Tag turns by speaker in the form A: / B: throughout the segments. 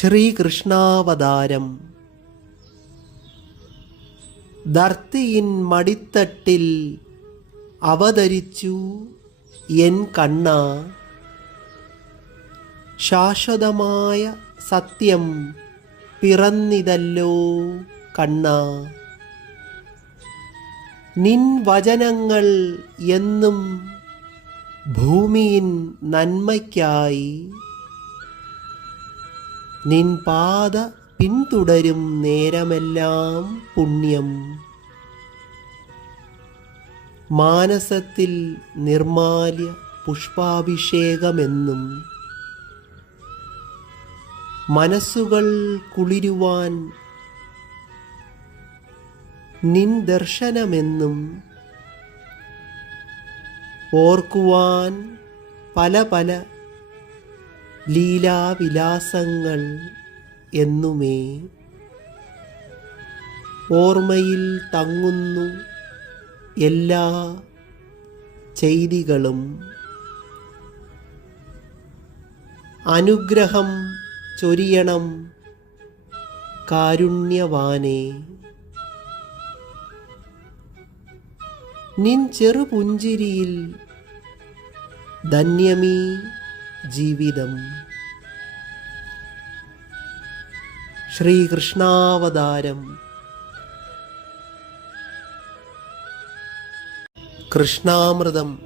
A: ശ്രീകൃഷ്ണാവതാരം. ധർത്തിയിൻ മടിത്തട്ടിൽ അവതരിച്ചു എൻ കണ്ണ. ശാശ്വതമായ സത്യം പിറന്നിതല്ലോ കണ്ണ. നിൻ വചനങ്ങൾ എന്നും ഭൂമിയിൻ നന്മയ്ക്കായി നിൻ പാത പിന്തുടരും നേരമെല്ലാം പുണ്യം. മാനസത്തിൽ നിർമാല്യ പുഷ്പാഭിഷേകമെന്നും മനസ്സുകൾ കുളിരുവാൻ നിൻ ദർശനമെന്നും ഓർക്കുവാൻ പല പല ലീലാവിലാസങ്ങൾ എന്നുമേ. ഓർമ്മയിൽ തങ്ങുന്നു എല്ലാ ചെയ്തികളും. അനുഗ്രഹം ചൊരിയണം കാരുണ്യവാനെ. നിൻ ചെറുപുഞ്ചിരിയിൽ ധന്യമീ ജീവിതം. ശ്രീകൃഷ്ണാവതാരം. കൃഷ്ണാമൃതം.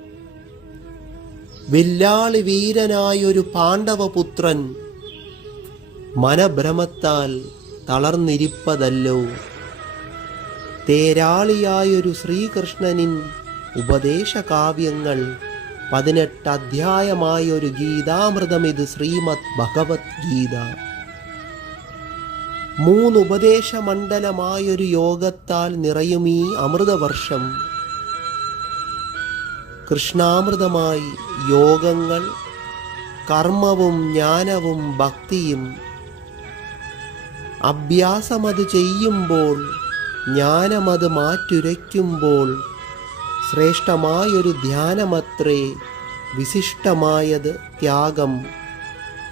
A: വില്ലാളി വീരനായൊരു പാണ്ഡവപുത്രൻ മനഭ്രമത്താൽ തളർന്നിരിപ്പതല്ലോ. തേരാളിയായൊരു ശ്രീകൃഷ്ണനിൻ ഉപദേശകാവ്യങ്ങൾ പതിനെട്ട് അധ്യായമായ ഒരു ഗീതാമൃതം ഇത് ശ്രീമദ് ഭഗവത് ഗീത. മൂന്നുപദേശ മണ്ഡലമായൊരു യോഗത്താൽ നിറയും ഈ അമൃതവർഷം. കൃഷ്ണാമൃതമായി യോഗങ്ങൾ കർമ്മവും ജ്ഞാനവും ഭക്തിയും അഭ്യാസമത് ചെയ്യുമ്പോൾ ജ്ഞാനമത് മാറ്റുരയ്ക്കുമ്പോൾ ശ്രേഷ്ഠമായൊരു ധ്യാനമത്രേ വിശിഷ്ടമായത് ത്യാഗം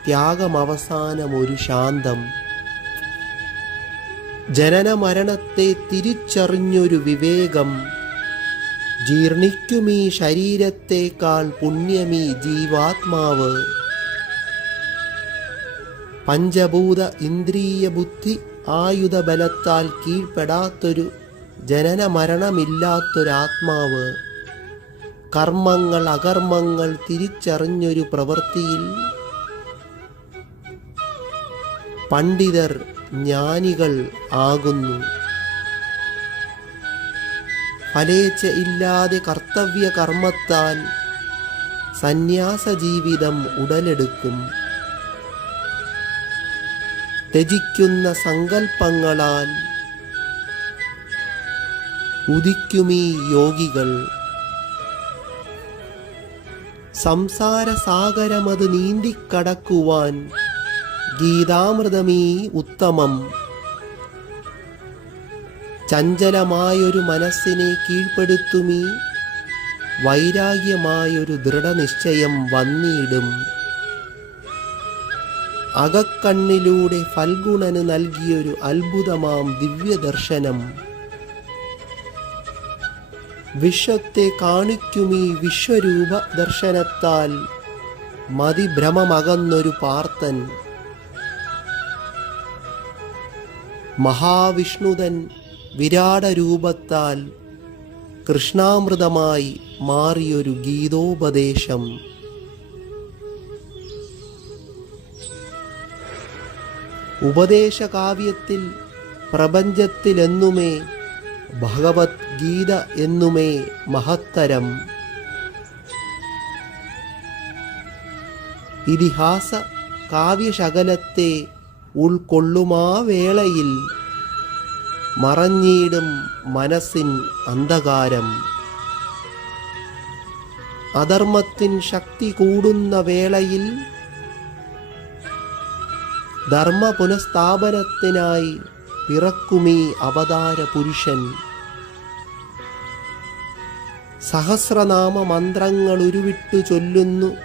A: ത്യാഗമവസാനമൊരു ശാന്തം. ജനന മരണത്തെ തിരിച്ചറിഞ്ഞൊരു വിവേകം ജീർണിക്കുമീ ശരീരത്തേക്കാൾ പുണ്യമീ ജീവാത്മാവ്. പഞ്ചഭൂത ഇന്ദ്രിയ ബുദ്ധി ആയുധബലത്താൽ കീഴ്പ്പെടാത്തൊരു ജനന മരണമില്ലാത്തൊരാത്മാവ് കർമ്മങ്ങൾ അകർമ്മങ്ങൾ തിരിച്ചറിഞ്ഞൊരു പ്രവൃത്തിയിൽ പണ്ഡിതർ ജ്ഞാനികൾ ആകുന്നു. ഫലേച്ഛ ഇല്ലാതെ കർത്തവ്യ കർമ്മത്താൽ സന്യാസ ജീവിതം ഉടലെടുക്കും. ത്യജിക്കുന്ന സങ്കൽപ്പങ്ങളാൽ ഉദിക്കുമീ യോഗികൾ. സംസാര സാഗരമത് നീന്തിക്കടക്കുവാൻ ഗീതാമൃതമീ ഉത്തമം. ചഞ്ചലമായൊരു മനസ്സിനെ കീഴ്പ്പെടുത്തുമീ വൈരാഗ്യമായൊരു ദൃഢനിശ്ചയം വന്നിടും. അകക്കണ്ണിലൂടെ ഫൽഗുണന് നൽകിയൊരു അത്ഭുതമാം ദിവ്യദർശനം. വിശ്വത്തെ കാണിക്കുമീ വിശ്വരൂപ ദർശനത്താൽ മതിഭ്രമമകന്നൊരു പാർത്തൻ മഹാവിഷ്ണുതൻ വിരാട രൂപത്താൽ കൃഷ്ണാമൃതമായി മാറിയൊരു ഗീതോപദേശം. ഉപദേശകാവ്യത്തിൽ പ്രപഞ്ചത്തിലെന്നുമേ ഭഗവത്ഗീത എന്നുമേ മഹത്തരം. ഇതിഹാസ കാവ്യശകലത്തെ ഉൾക്കൊള്ളുമാവേളയിൽ മറഞ്ഞിടും മനസ്സിൻ അന്ധകാരം. അധർമ്മത്തിൻ ശക്തി കൂടുന്ന വേളയിൽ ധർമ്മ പുനഃസ്ഥാപനത്തിനായി പിറക്കുമീ അവതാര പുരുഷൻ സഹസ്രനാമ മന്ത്രങ്ങൾ ഉരുവിട്ടു ചൊല്ലുന്നു.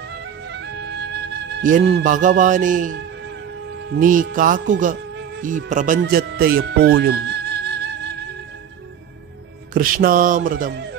A: എൻ ഭഗവാനെ നീ കാക്കുക ഈ പ്രപഞ്ചത്തെ എപ്പോഴും. കൃഷ്ണാമൃതം.